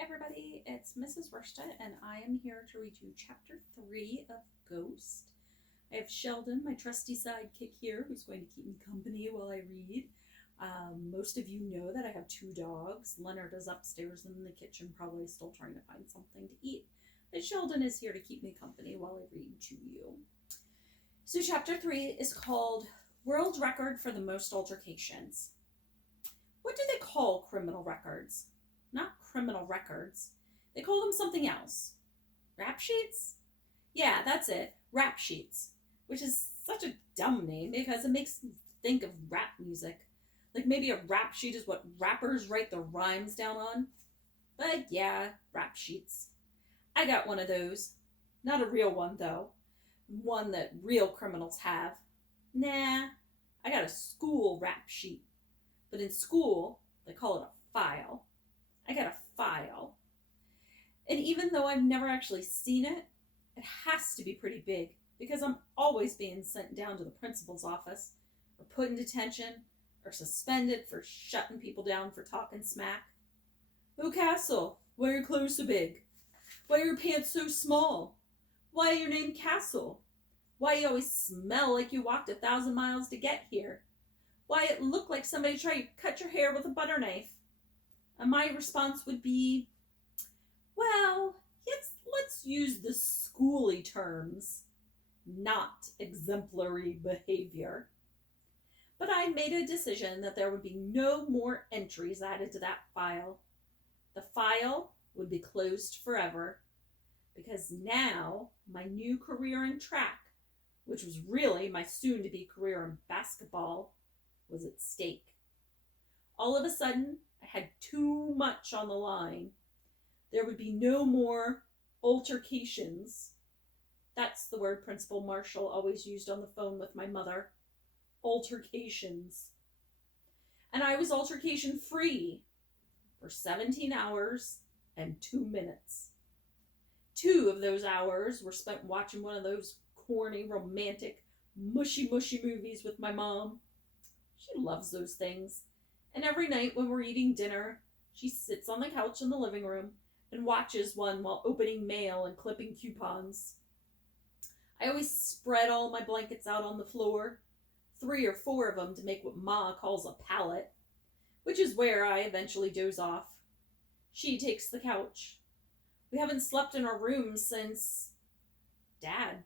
everybody, it's Mrs. Wursta, and I am here to read you Chapter 3 of Ghost. I have Sheldon, my trusty sidekick here, who's going to keep me company while I read. Most of you know that I have two dogs. Leonard is upstairs in the kitchen, probably still trying to find something to eat. But Sheldon is here to keep me company while I read to you. So Chapter 3 is called World Record for the Most Altercations. What do they call criminal records? Not criminal records. They call them something else. Rap sheets? Yeah, that's it. Rap sheets. Which is such a dumb name because it makes me think of rap music. Like maybe a rap sheet is what rappers write the rhymes down on. But yeah, rap sheets. I got one of those. Not a real one though. One that real criminals have. Nah, I got a school rap sheet. But in school, they call it a file. I got a file. And even though I've never actually seen it, it has to be pretty big because I'm always being sent down to the principal's office or put in detention or suspended for shutting people down for talking smack. Oh, Castle, why are your clothes so big? Why are your pants so small? Why are you named Castle? Why you always smell like you walked 1,000 miles to get here? Why it looked like somebody tried to cut your hair with a butter knife? And my response would be, well, let's use the schooly terms, not exemplary behavior. But I made a decision that there would be no more entries added to that file. The file would be closed forever because now my new career in track, which was really my soon-to-be career in basketball, was at stake. All of a sudden, I had too much on the line. There would be no more altercations. That's the word Principal Marshall always used on the phone with my mother. Altercations. And I was altercation free for 17 hours and 2 minutes. 2 of those hours were spent watching one of those corny, romantic, mushy movies with my mom. She loves those things. And every night when we're eating dinner, she sits on the couch in the living room and watches one while opening mail and clipping coupons. I always spread all my blankets out on the floor, 3 or 4 of them to make what Ma calls a pallet, which is where I eventually doze off. She takes the couch. We haven't slept in our room since Dad.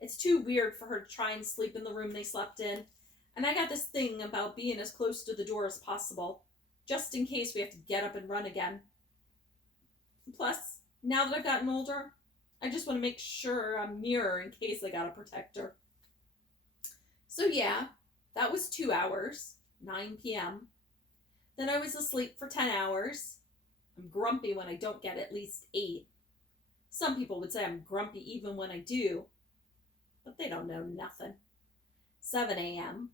It's too weird for her to try and sleep in the room they slept in. And I got this thing about being as close to the door as possible, just in case we have to get up and run again. Plus, now that I've gotten older, I just want to make sure I'm near her in case I gotta protect her. So yeah, that was 2 hours, 9 p.m. Then I was asleep for 10 hours. I'm grumpy when I don't get at least 8. Some people would say I'm grumpy even when I do, but they don't know nothing. 7 a.m.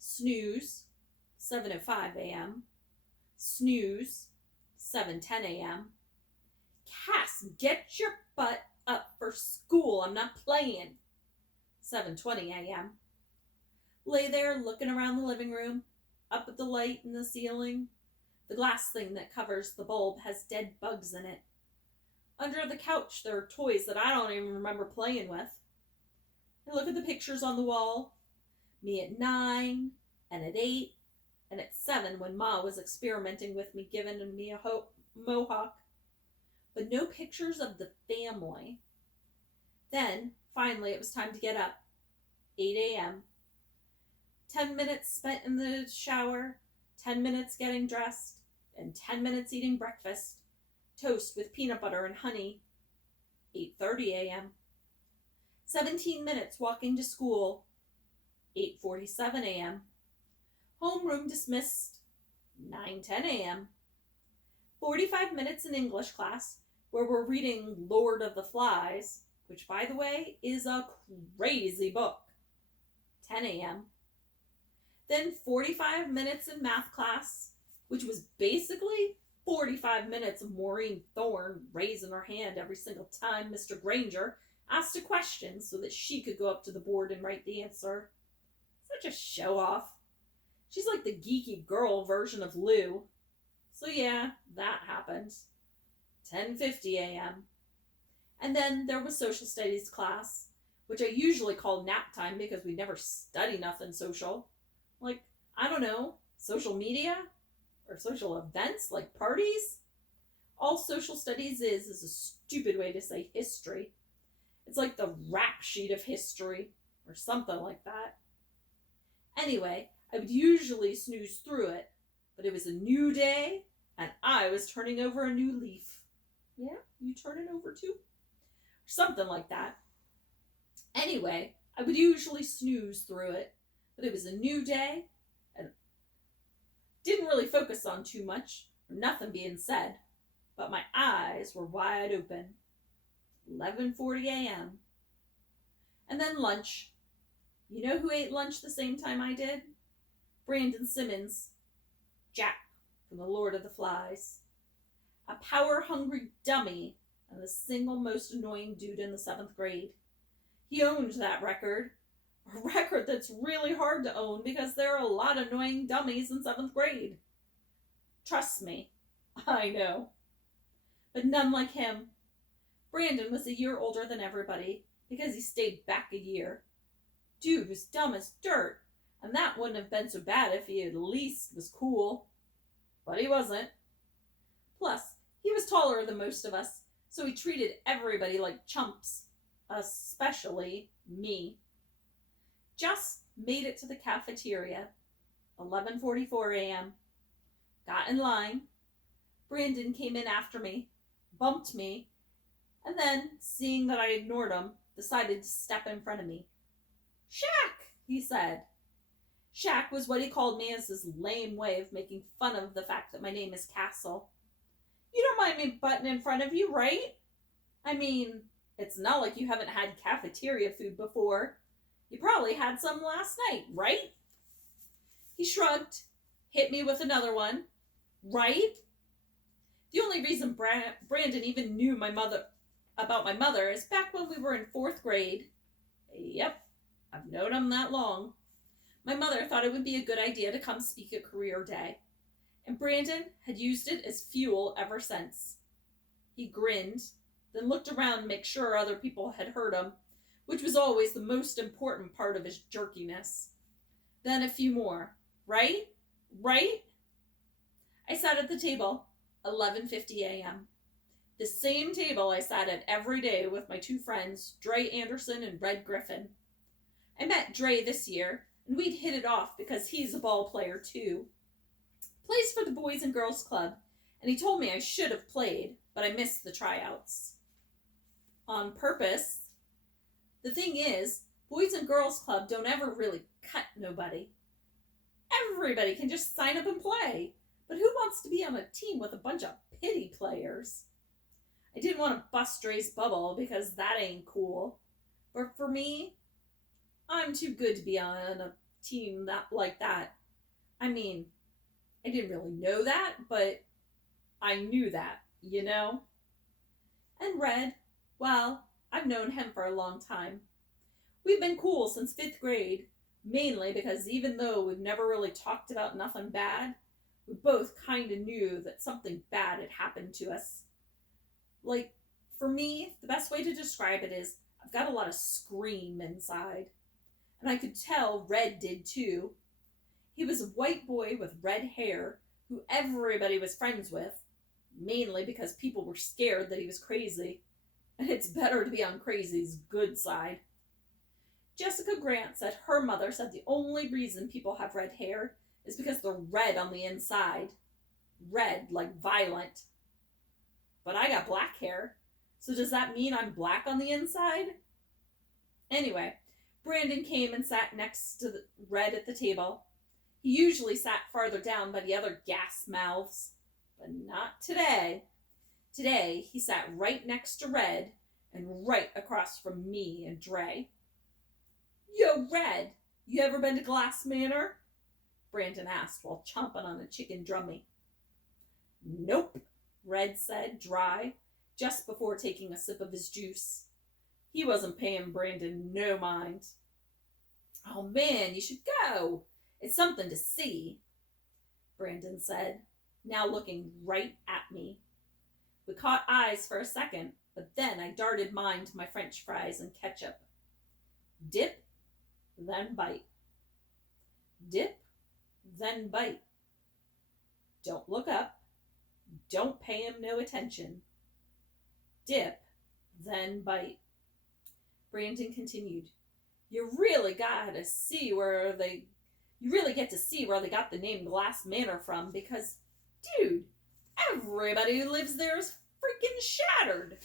Snooze, 7:05 a.m. Snooze, 7:10 a.m. Cass, get your butt up for school. I'm not playing. 7:20 a.m. Lay there looking around the living room, up at the light in the ceiling. The glass thing that covers the bulb has dead bugs in it. Under the couch there are toys that I don't even remember playing with. I look at the pictures on the wall. Me at 9, and at 8, and at 7 when Ma was experimenting with me, giving me a mohawk. But no pictures of the family. Then, finally, it was time to get up. 8 a.m. 10 minutes spent in the shower, 10 minutes getting dressed, and 10 minutes eating breakfast. Toast with peanut butter and honey. 8:30 a.m. 17 minutes walking to school. 8:47 a.m. Homeroom dismissed. 9:10 a.m. 45 minutes in English class where we're reading Lord of the Flies, which, by the way, is a crazy book. 10 a.m. Then 45 minutes in math class, which was basically 45 minutes of Maureen Thorne raising her hand every single time Mr. Granger asked a question so that she could go up to the board and write the answer. Such a show-off. She's like the geeky girl version of Lou. So yeah, that happened. 10:50 a.m. And then there was social studies class, which I usually call nap time because we never study nothing social. Like, I don't know, social media or social events like parties. All social studies is a stupid way to say history. It's like the rap sheet of history or something like that. Anyway, I would usually snooze through it, but it was a new day and I was turning over a new leaf. Yeah, you turn it over too? Something like that. Anyway, I would usually snooze through it, but it was a new day and didn't really focus on too much or nothing being said, but my eyes were wide open. 11:40 a.m. And then lunch. You know who ate lunch the same time I did? Brandon Simmons, Jack from the Lord of the Flies. A power-hungry dummy and the single most annoying dude in the 7th grade. He owned that record. A record that's really hard to own because there are a lot of annoying dummies in 7th grade. Trust me, I know. But none like him. Brandon was a year older than everybody because he stayed back a year. Dude was dumb as dirt, and that wouldn't have been so bad if he at least was cool. But he wasn't. Plus, he was taller than most of us, so he treated everybody like chumps, especially me. Just made it to the cafeteria. 11:44 a.m. Got in line. Brandon came in after me, bumped me, and then, seeing that I ignored him, decided to step in front of me. "Shaq," he said. Shaq was what he called me as his lame way of making fun of the fact that my name is Castle. You don't mind me butting in front of you, right? I mean, it's not like you haven't had cafeteria food before. You probably had some last night, right? He shrugged, hit me with another one. Right? The only reason Brandon even knew about my mother is back when we were in 4th grade. Yep, I've known him that long. My mother thought it would be a good idea to come speak at career day, and Brandon had used it as fuel ever since. He grinned, then looked around to make sure other people had heard him, which was always the most important part of his jerkiness. Then a few more. Right? Right? I sat at the table, 11:50 a.m. The same table I sat at every day with my 2 friends, Dre Anderson and Red Griffin. I met Dre this year, and we'd hit it off because he's a ball player too. Plays for the Boys and Girls Club, and he told me I should have played, but I missed the tryouts. On purpose. The thing is, Boys and Girls Club don't ever really cut nobody. Everybody can just sign up and play, but who wants to be on a team with a bunch of pity players? I didn't want to bust Dre's bubble because that ain't cool, but for me, I'm too good to be on a team like that. I mean, I didn't really know that, but I knew that, you know? And Red, well, I've known him for a long time. We've been cool since 5th grade, mainly because even though we've never really talked about nothing bad, we both kind of knew that something bad had happened to us. Like, for me, the best way to describe it is I've got a lot of scream inside. And I could tell Red did too. He was a white boy with red hair who everybody was friends with, mainly because people were scared that he was crazy. And it's better to be on crazy's good side. Jessica Grant said her mother said the only reason people have red hair is because they're red on the inside. Red, like violent. But I got black hair, so does that mean I'm black on the inside? Anyway, Brandon came and sat next to Red at the table. He usually sat farther down by the other gas mouths, but not today. Today, he sat right next to Red and right across from me and Dre. Yo, Red, you ever been to Glass Manor? Brandon asked while chomping on a chicken drummy. Nope, Red said, dry, just before taking a sip of his juice. He wasn't paying Brandon no mind. Oh man, you should go. It's something to see, Brandon said. now looking right at me. We caught eyes for a second, but then I darted mine to my French fries and ketchup. Dip, then bite. Dip, then bite. Don't look up. Don't pay him no attention. Dip, then bite. Brandon continued. You really get to see where they got the name Glass Manor from, because, dude, everybody who lives there is freaking shattered.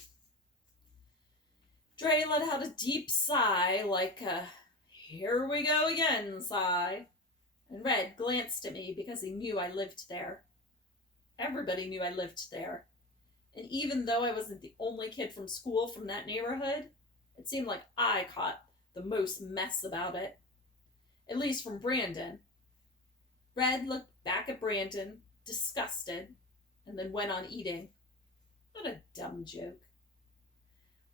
Dre let out a deep sigh, like a here we go again sigh. And Red glanced at me because he knew I lived there. Everybody knew I lived there. And even though I wasn't the only kid from school from that neighborhood, it seemed like I caught the most mess about it. At least from Brandon. Red looked back at Brandon, disgusted, and then went on eating. What a dumb joke.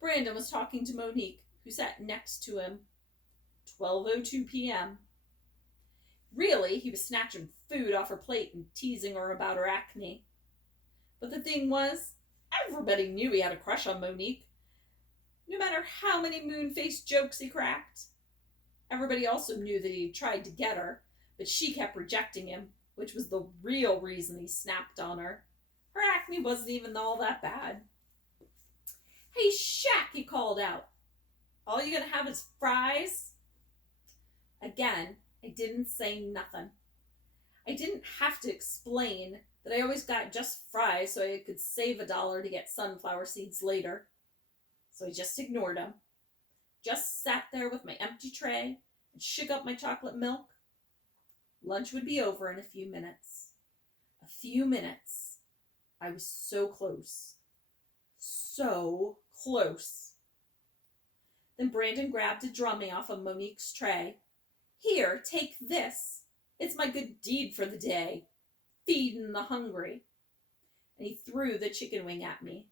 Brandon was talking to Monique, who sat next to him. 12:02 p.m. Really, he was snatching food off her plate and teasing her about her acne. But the thing was, everybody knew he had a crush on Monique, no matter how many moon-faced jokes he cracked. Everybody also knew that he tried to get her, but she kept rejecting him, which was the real reason he snapped on her. Her acne wasn't even all that bad. Hey, Shaq, he called out. All you gonna have is fries? Again, I didn't say nothing. I didn't have to explain that I always got just fries so I could save $1 to get sunflower seeds later. So I just ignored him. Just sat there with my empty tray and shook up my chocolate milk. Lunch would be over in a few minutes. A few minutes. I was so close. So close. Then Brandon grabbed a drummie off of Monique's tray. Here, take this. It's my good deed for the day. Feeding the hungry. And he threw the chicken wing at me.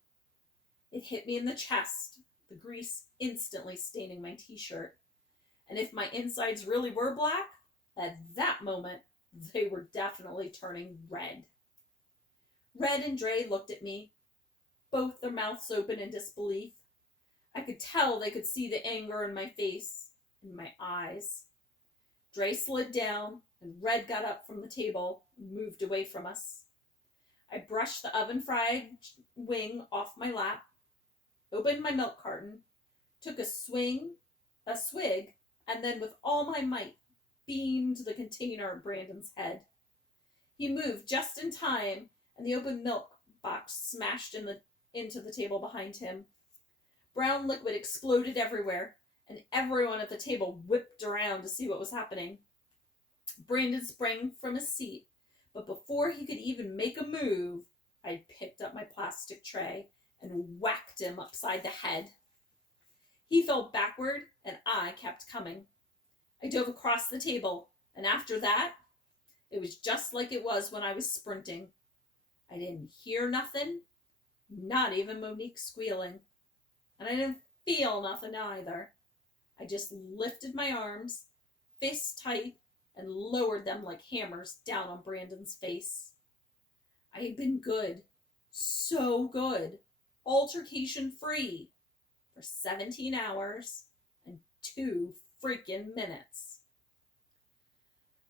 It hit me in the chest, the grease instantly staining my t-shirt. And if my insides really were black, at that moment, they were definitely turning red. Red and Dre looked at me, both their mouths open in disbelief. I could tell they could see the anger in my face, in my eyes. Dre slid down, and Red got up from the table and moved away from us. I brushed the oven-fried wing off my lap, opened my milk carton, took a swig, and then with all my might, beamed the container at Brandon's head. He moved just in time, and the open milk box smashed into the table behind him. Brown liquid exploded everywhere, and everyone at the table whipped around to see what was happening. Brandon sprang from his seat, but before he could even make a move, I picked up my plastic tray and whacked him upside the head. He fell backward, and I kept coming. I dove across the table, and after that, it was just like it was when I was sprinting. I didn't hear nothing, not even Monique squealing, and I didn't feel nothing either. I just lifted my arms, fists tight, and lowered them like hammers down on Brandon's face. I had been good, so good, altercation-free, for 17 hours and 2 freaking minutes.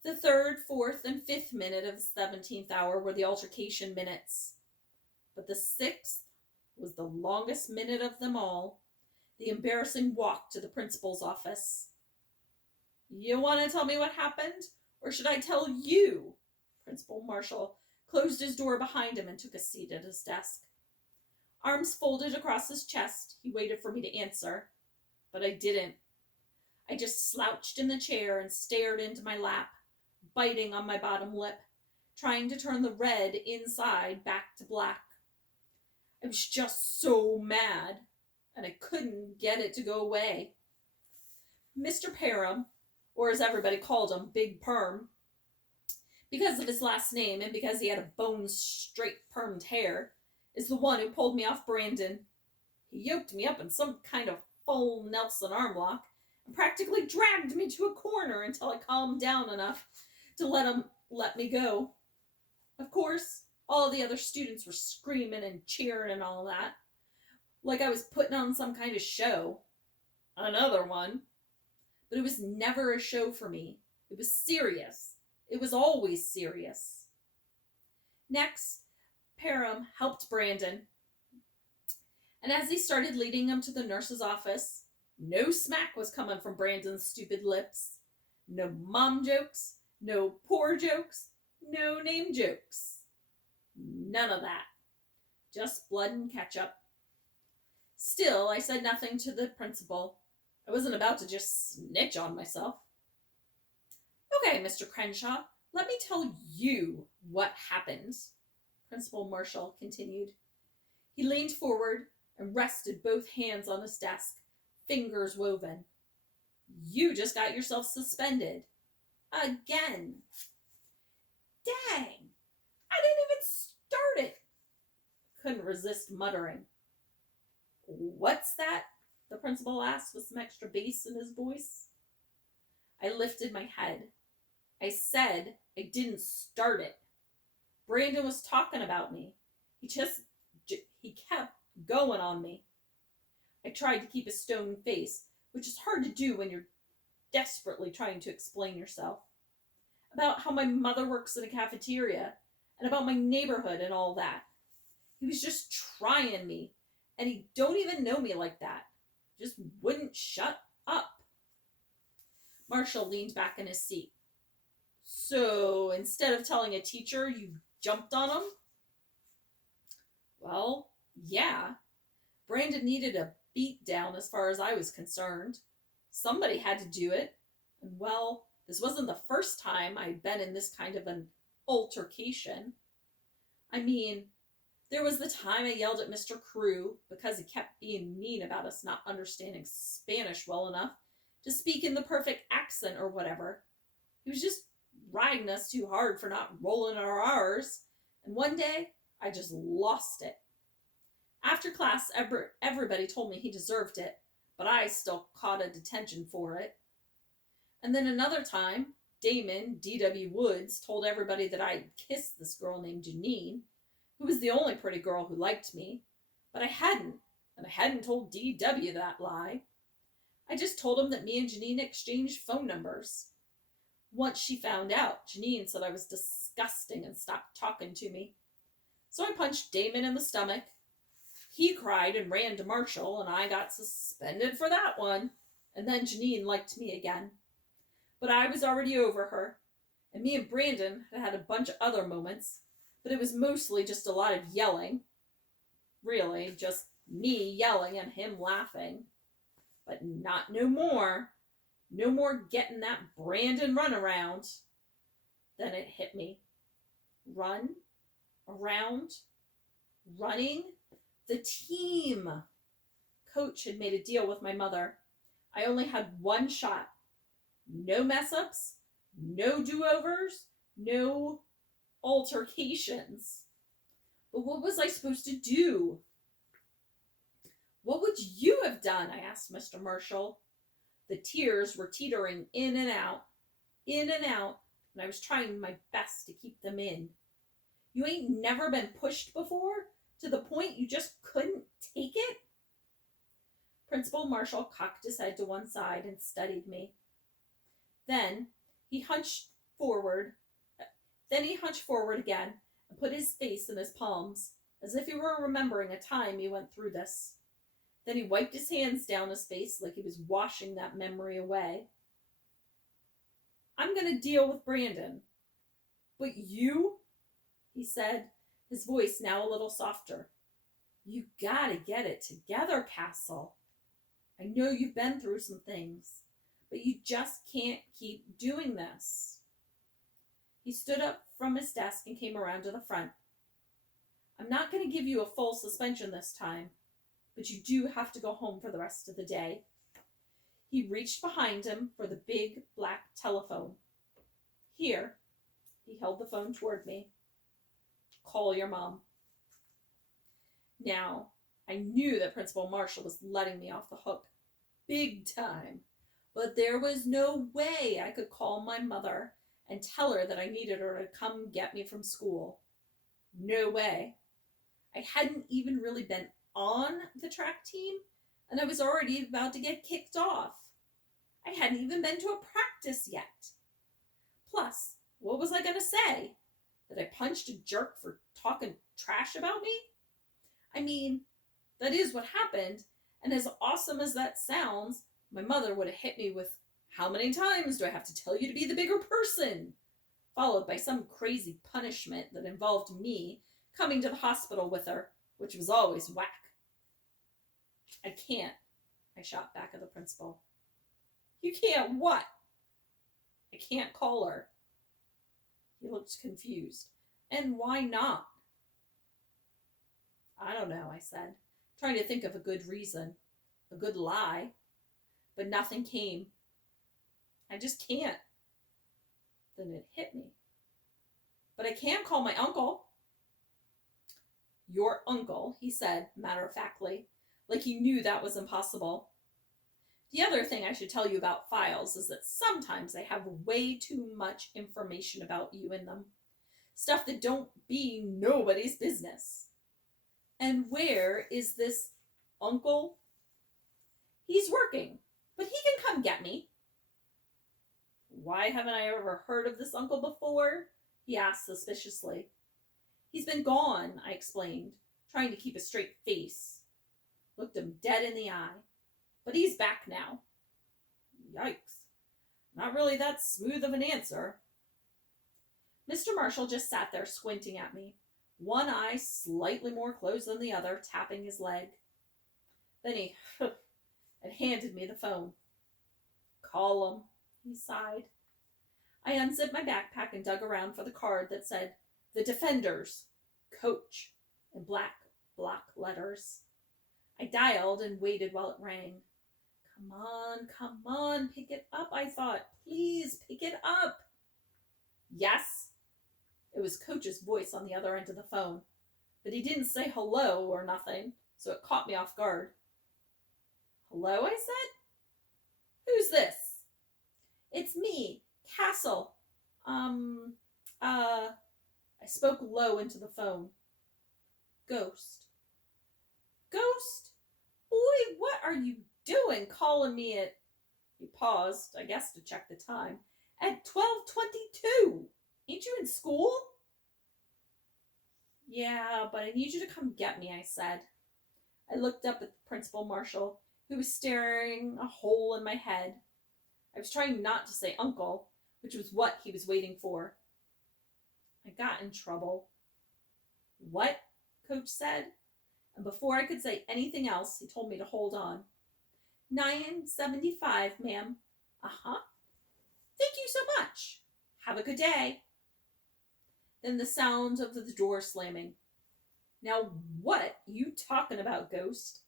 The 3rd, 4th, and 5th minute of the 17th hour were the altercation minutes, but the 6th was the longest minute of them all, the embarrassing walk to the principal's office. You want to tell me what happened, or should I tell you? Principal Marshall closed his door behind him and took a seat at his desk. Arms folded across his chest, he waited for me to answer, but I didn't. I just slouched in the chair and stared into my lap, biting on my bottom lip, trying to turn the red inside back to black. I was just so mad, and I couldn't get it to go away. Mr. Parham, or as everybody called him, Big Perm, because of his last name and because he had a bone-straight permed hair, is the one who pulled me off Brandon. He yoked me up in some kind of full Nelson arm lock and practically dragged me to a corner until I calmed down enough to let him let me go. Of course, All the other students were screaming and cheering and all that, like I was putting on some kind of show. Another one. But it was never a show for me. It was serious. It was always serious. Next, Parham helped Brandon, and as he started leading him to the nurse's office, no smack was coming from Brandon's stupid lips. No mom jokes, no poor jokes, no name jokes. None of that. Just blood and ketchup. Still, I said nothing to the principal. I wasn't about to just snitch on myself. Okay, Mr. Crenshaw, let me tell you what happened, Principal Marshall continued. He leaned forward and rested both hands on his desk, fingers woven. You just got yourself suspended. Again. Dang! I didn't even start it. Couldn't resist muttering. What's that? The principal asked with some extra bass in his voice. I lifted my head. I said I didn't start it. Brandon was talking about me. He kept going on me. I tried to keep a stone face, which is hard to do when you're desperately trying to explain yourself. About how my mother works in a cafeteria, and about my neighborhood and all that. He was just trying me, and he don't even know me like that. Just wouldn't shut up. Marshall leaned back in his seat. So, instead of telling a teacher, you jumped on him? Well, yeah. Brandon needed a beat down as far as I was concerned. Somebody had to do it. And well, this wasn't the first time I'd been in this kind of an altercation. I mean, there was the time I yelled at Mr. Carew because he kept being mean about us not understanding Spanish well enough to speak in the perfect accent or whatever. He was just riding us too hard for not rolling our R's, and one day I just lost it. After class, everybody told me he deserved it, but I still caught a detention for it. And then another time, Damon, D.W. Woods, told everybody that I'd kissed this girl named Janine, who was the only pretty girl who liked me, but I hadn't, and I hadn't told D.W. that lie. I just told him that me and Janine exchanged phone numbers. Once she found out, Janine said I was disgusting and stopped talking to me. So I punched Damon in the stomach. He cried and ran to Marshall, and I got suspended for that one. And then Janine liked me again. But I was already over her, and me and Brandon had had a bunch of other moments, but it was mostly just a lot of yelling. Really, just me yelling and him laughing. But not no more. No more getting that Brandon runaround. Then it hit me. Run, around, running, the team. Coach had made a deal with my mother. I only had one shot. No mess-ups, no do-overs, no altercations. But what was I supposed to do? What would you have done? I asked Mr. Marshall. The tears were teetering in and out, and I was trying my best to keep them in. You ain't never been pushed before, to the point you just couldn't take it? Principal Marshall cocked his head to one side and studied me. Then he hunched forward again and put his face in his palms, as if he were remembering a time he went through this. Then he wiped his hands down his face like he was washing that memory away. I'm going to deal with Brandon. But you, he said, his voice now a little softer. You gotta get it together, Castle. I know you've been through some things, but you just can't keep doing this. He stood up from his desk and came around to the front. I'm not going to give you a full suspension this time, but you do have to go home for the rest of the day. He reached behind him for the big black telephone. Here, he held the phone toward me. Call your mom. Now, I knew that Principal Marshall was letting me off the hook. Big time. But there was no way I could call my mother and tell her that I needed her to come get me from school. No way. I hadn't even really been on the track team, and I was already about to get kicked off. I hadn't even been to a practice yet. Plus, what was I going to say? That I punched a jerk for talking trash about me? I mean, that is what happened, and as awesome as that sounds, my mother would have hit me with, "How many times do I have to tell you to be the bigger person?" Followed by some crazy punishment that involved me coming to the hospital with her, which was always whack. "I can't," I shot back at the principal. "You can't what?" "I can't call her." He looked confused. "And why not?" "I don't know," I said, trying to think of a good reason, a good lie. But nothing came. "I just can't." Then it hit me. "But I can call my uncle." "Your uncle," he said, matter-of-factly, like he knew that was impossible. The other thing I should tell you about files is that sometimes they have way too much information about you in them. Stuff that don't be nobody's business. "And where is this uncle?" "He's working, but he can come get me." "Why haven't I ever heard of this uncle before?" he asked suspiciously. "He's been gone," I explained, trying to keep a straight face. Looked him dead in the eye. "But he's back now." Yikes. Not really that smooth of an answer. Mr. Marshall just sat there squinting at me, one eye slightly more closed than the other, tapping his leg. Then he and handed me the phone. "Call him," he sighed. I unzipped my backpack and dug around for the card that said, "The Defenders, Coach," in black block letters. I dialed and waited while it rang. Come on, pick it up, I thought. Please, pick it up. "Yes?" It was Coach's voice on the other end of the phone, but he didn't say hello or nothing, so it caught me off guard. "Hello?" I said. "Who's this?" "It's me, Castle. I spoke low into the phone. "Ghost." "Ghost? Boy, what are you doing calling me at," he paused, I guess to check the time, "at 12:22? Ain't you in school?" "Yeah, but I need you to come get me," I said. I looked up at the Principal Marshal, who was staring a hole in my head. I was trying not to say uncle, which was what he was waiting for. I got in trouble. "What?" Coach said, and before I could say anything else, he told me to hold on. 975, ma'am. "Uh-huh. Thank you so much. Have a good day." Then the sound of the door slamming. "Now what you talking about, Ghost?"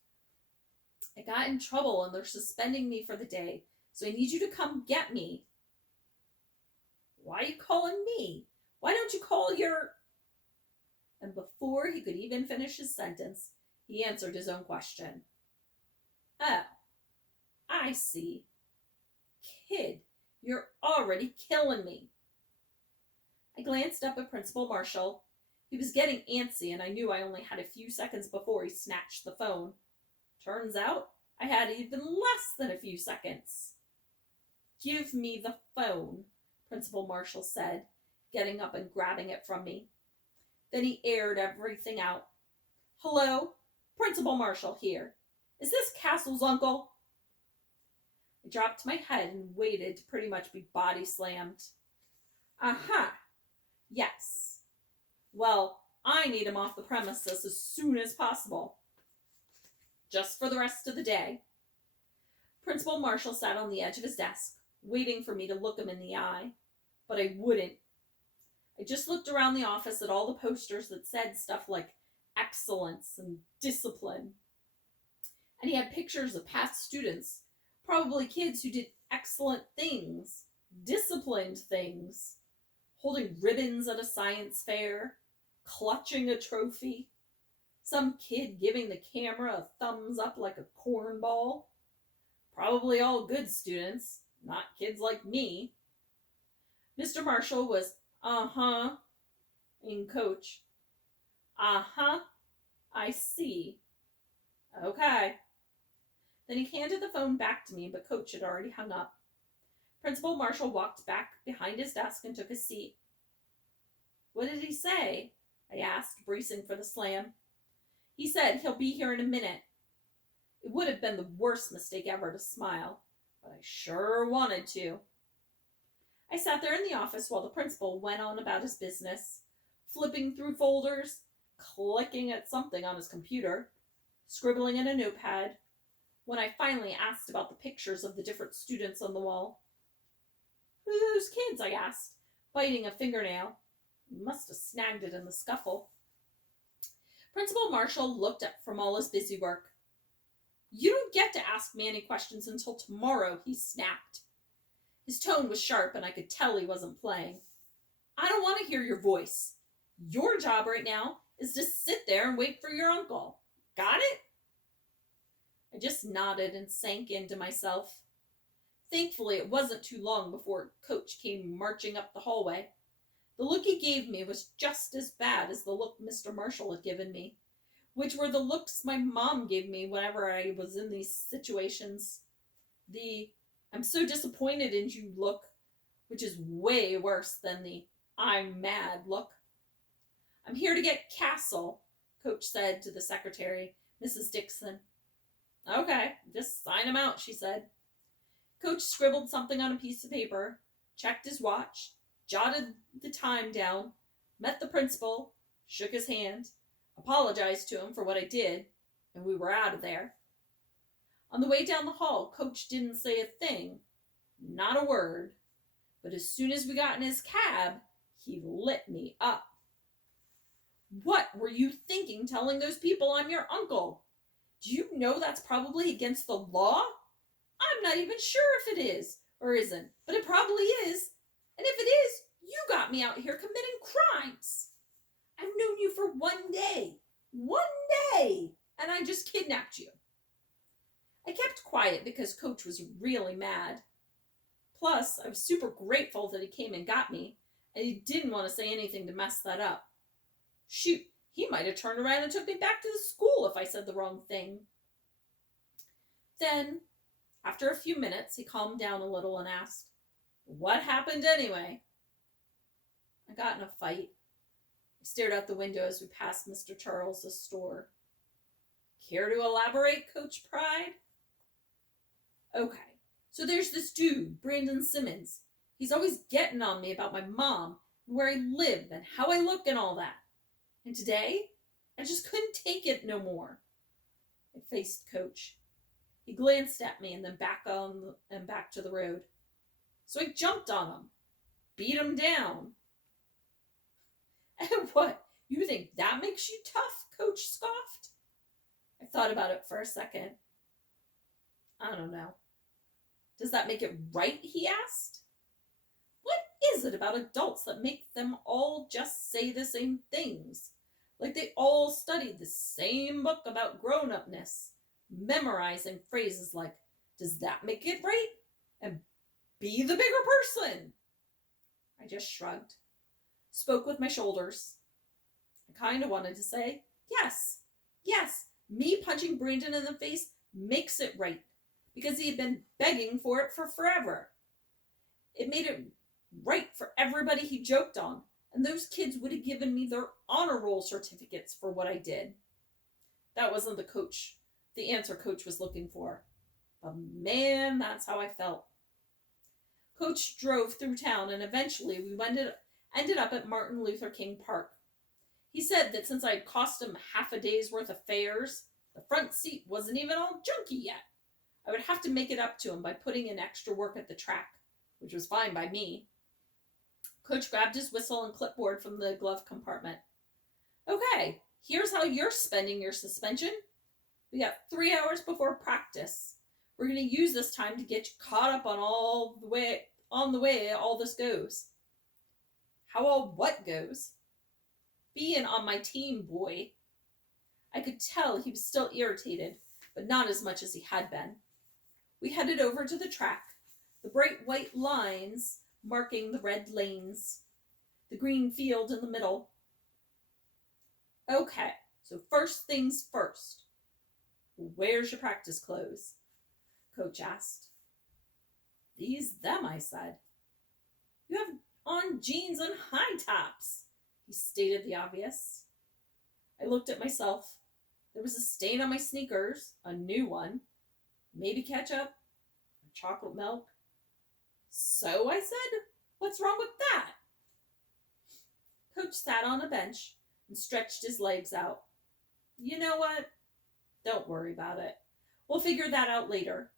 "I got in trouble and they're suspending me for the day, so I need you to come get me." "Why are you calling me? Why don't you call your..." And before he could even finish his sentence, he answered his own question. "Oh, I see. Kid, you're already killing me." I glanced up at Principal Marshall. He was getting antsy, and I knew I only had a few seconds before he snatched the phone. Turns out I had even less than a few seconds. "Give me the phone," Principal Marshall said, getting up and grabbing it from me. Then he aired everything out. "Hello? Principal Marshall here. Is this Castle's uncle?" I dropped my head and waited to pretty much be body slammed. "Aha. Yes. Well, I need him off the premises as soon as possible. Just for the rest of the day." Principal Marshall sat on the edge of his desk, waiting for me to look him in the eye, but I wouldn't. I just looked around the office at all the posters that said stuff like excellence and discipline. And he had pictures of past students, probably kids who did excellent things, disciplined things, holding ribbons at a science fair, clutching a trophy, some kid giving the camera a thumbs up like a cornball. Probably all good students, not kids like me. Mr. Marshall was in Coach. Uh-huh, I see. Okay. Then he handed the phone back to me, but Coach had already hung up. Principal Marshall walked back behind his desk and took a seat. What did he say? I asked, bracing for the slam. He said he'll be here in a minute. It would have been the worst mistake ever to smile, but I sure wanted to. I sat there in the office while the principal went on about his business, flipping through folders, clicking at something on his computer, scribbling in a notepad, when I finally asked about the pictures of the different students on the wall. Who are those kids? I asked, biting a fingernail. He must have snagged it in the scuffle. Principal Marshall looked up from all his busy work. You don't get to ask me any questions until tomorrow, he snapped. His tone was sharp and I could tell he wasn't playing. I don't want to hear your voice. Your job right now is to sit there and wait for your uncle. Got it? I just nodded and sank into myself. Thankfully, it wasn't too long before Coach came marching up the hallway. The look he gave me was just as bad as the look Mr. Marshall had given me, which were the looks my mom gave me whenever I was in these situations. The I'm so disappointed in you look, which is way worse than the I'm mad look. I'm here to get Castle, Coach said to the secretary, Mrs. Dixon. Okay, just sign him out, she said. Coach scribbled something on a piece of paper, checked his watch, jotted the time down, met the principal, shook his hand, apologized to him for what I did, and we were out of there. On the way down the hall, Coach didn't say a thing, not a word, but as soon as we got in his cab, he lit me up. What were you thinking telling those people I'm your uncle? Do you know that's probably against the law? I'm not even sure if it is or isn't, but it probably is. And if it is, you got me out here committing crimes. I've known you for one day, and I just kidnapped you. I kept quiet because Coach was really mad. Plus, I was super grateful that he came and got me, and he didn't want to say anything to mess that up. Shoot, he might have turned around and took me back to the school if I said the wrong thing. Then, after a few minutes, he calmed down a little and asked, What happened anyway? I got in a fight. I stared out the window as we passed Mr. Charles's store. Care to elaborate, Coach pried? Okay, so there's this dude, Brandon Simmons. He's always getting on me about my mom, and where I live, and how I look and all that. And today, I just couldn't take it no more. I faced Coach. He glanced at me and then back to the road. So I jumped on him, beat him down. And what, you think that makes you tough? Coach scoffed. I thought about it for a second. I don't know. Does that make it right? He asked. What is it about adults that make them all just say the same things? Like they all studied the same book about grown-upness, memorizing phrases like, does that make it right? And be the bigger person. I just shrugged, spoke with my shoulders. I kind of wanted to say, yes, me punching Brandon in the face makes it right, because he had been begging for it for forever. It made it right for everybody he joked on, and those kids would have given me their honor roll certificates for what I did. That wasn't the answer Coach was looking for. But man, that's how I felt. Coach drove through town, and eventually we ended up at Martin Luther King Park. He said that since I had cost him half a day's worth of fares, the front seat wasn't even all junky yet. I would have to make it up to him by putting in extra work at the track, which was fine by me. Coach grabbed his whistle and clipboard from the glove compartment. Okay, here's how you're spending your suspension. We got 3 hours before practice. We're going to use this time to get you caught up on the way all this goes. How all what goes? Being on my team, boy. I could tell he was still irritated, but not as much as he had been. We headed over to the track, the bright white lines marking the red lanes, the green field in the middle. Okay, so first things first. Where's your practice clothes? Coach asked. These them, I said. You have on jeans and high tops, he stated the obvious. I looked at myself. There was a stain on my sneakers, a new one. Maybe ketchup, or chocolate milk. So, I said, what's wrong with that? Coach sat on a bench and stretched his legs out. You know what? Don't worry about it. We'll figure that out later.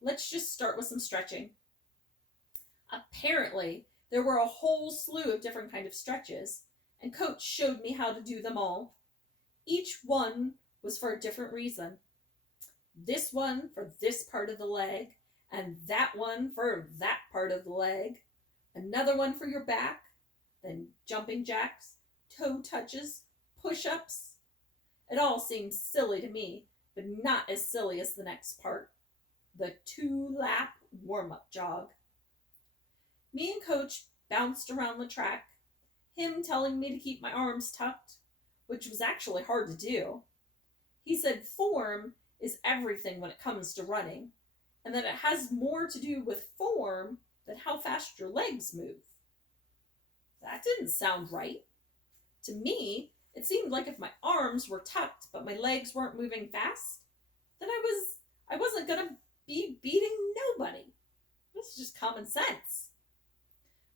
Let's just start with some stretching. Apparently, there were a whole slew of different kind of stretches, and Coach showed me how to do them all. Each one was for a different reason. This one for this part of the leg, and that one for that part of the leg. Another one for your back, then jumping jacks, toe touches, push-ups. It all seemed silly to me, but not as silly as the next part. The 2-lap warm-up jog. Me and Coach bounced around the track, him telling me to keep my arms tucked, which was actually hard to do. He said form is everything when it comes to running, and that it has more to do with form than how fast your legs move. That didn't sound right. To me, it seemed like if my arms were tucked but my legs weren't moving fast, then I wasn't going to be beating nobody. That's just common sense.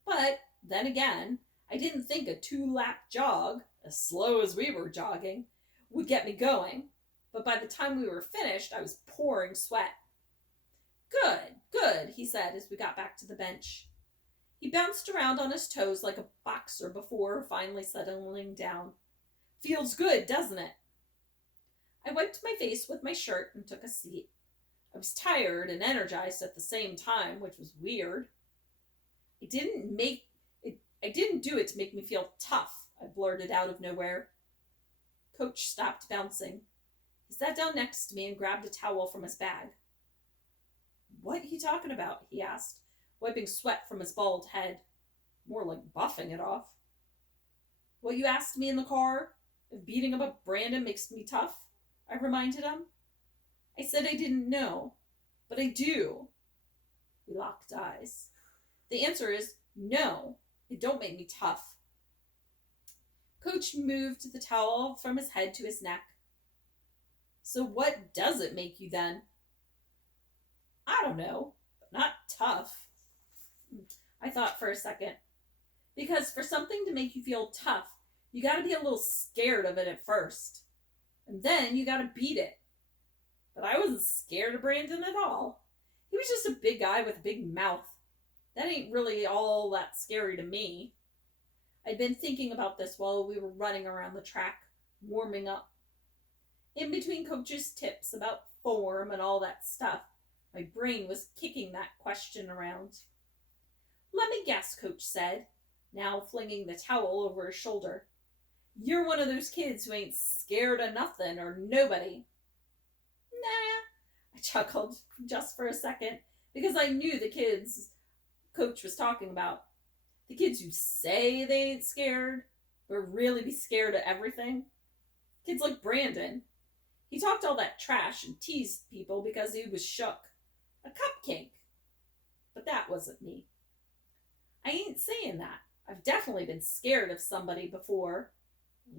But then again, I didn't think a 2-lap jog, as slow as we were jogging, would get me going. But by the time we were finished, I was pouring sweat. Good, he said as we got back to the bench. He bounced around on his toes like a boxer before finally settling down. Feels good, doesn't it? I wiped my face with my shirt and took a seat. I was tired and energized at the same time, which was weird. I didn't do it to make me feel tough, I blurted out of nowhere. Coach stopped bouncing. He sat down next to me and grabbed a towel from his bag. What are you talking about? He asked, wiping sweat from his bald head. More like buffing it off. Well, you asked me in the car if beating up Brandon makes me tough, I reminded him. I said I didn't know, but I do. We locked eyes. The answer is no, it don't make me tough. Coach moved the towel from his head to his neck. So what does it make you then? I don't know, but not tough. I thought for a second. Because for something to make you feel tough, you gotta be a little scared of it at first. And then you gotta beat it. But I wasn't scared of Brandon at all. He was just a big guy with a big mouth. That ain't really all that scary to me. I'd been thinking about this while we were running around the track, warming up. In between Coach's tips about form and all that stuff, my brain was kicking that question around. Let me guess, Coach said, now flinging the towel over his shoulder. You're one of those kids who ain't scared of nothing or nobody. Nah, I chuckled just for a second, because I knew the kids Coach was talking about. The kids who say they ain't scared, but really be scared of everything. Kids like Brandon. He talked all that trash and teased people because he was shook. A cupcake. But that wasn't me. I ain't saying that. I've definitely been scared of somebody before.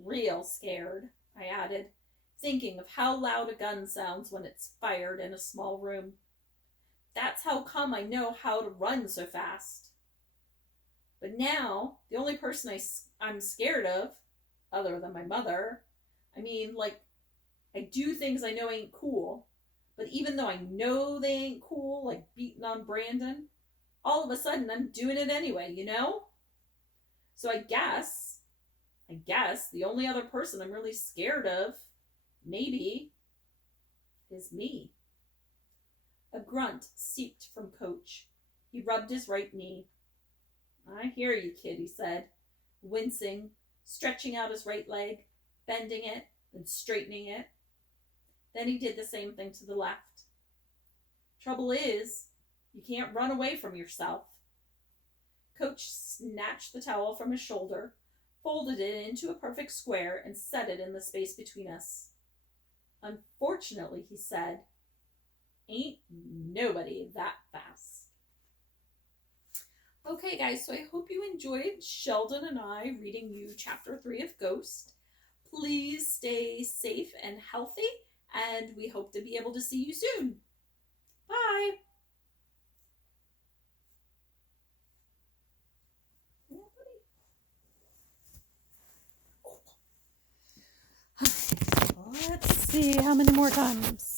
Real scared, I added, thinking of how loud a gun sounds when it's fired in a small room. That's how come I know how to run so fast. But now, the only person I'm scared of, other than my mother, I do things I know ain't cool. But even though I know they ain't cool, like beating on Brandon, all of a sudden I'm doing it anyway, you know? So I guess the only other person I'm really scared of, maybe, is me. A grunt seeped from Coach. He rubbed his right knee. I hear you, kid, he said, wincing, stretching out his right leg, bending it, and straightening it. Then he did the same thing to the left. Trouble is, you can't run away from yourself. Coach snatched the towel from his shoulder, folded it into a perfect square, and set it in the space between us. Unfortunately, he said, ain't nobody that fast. Okay, guys, so I hope you enjoyed Sheldon and I reading you Chapter 3 of Ghost. Please stay safe and healthy, and we hope to be able to see you soon. Bye! Let's see how many more times.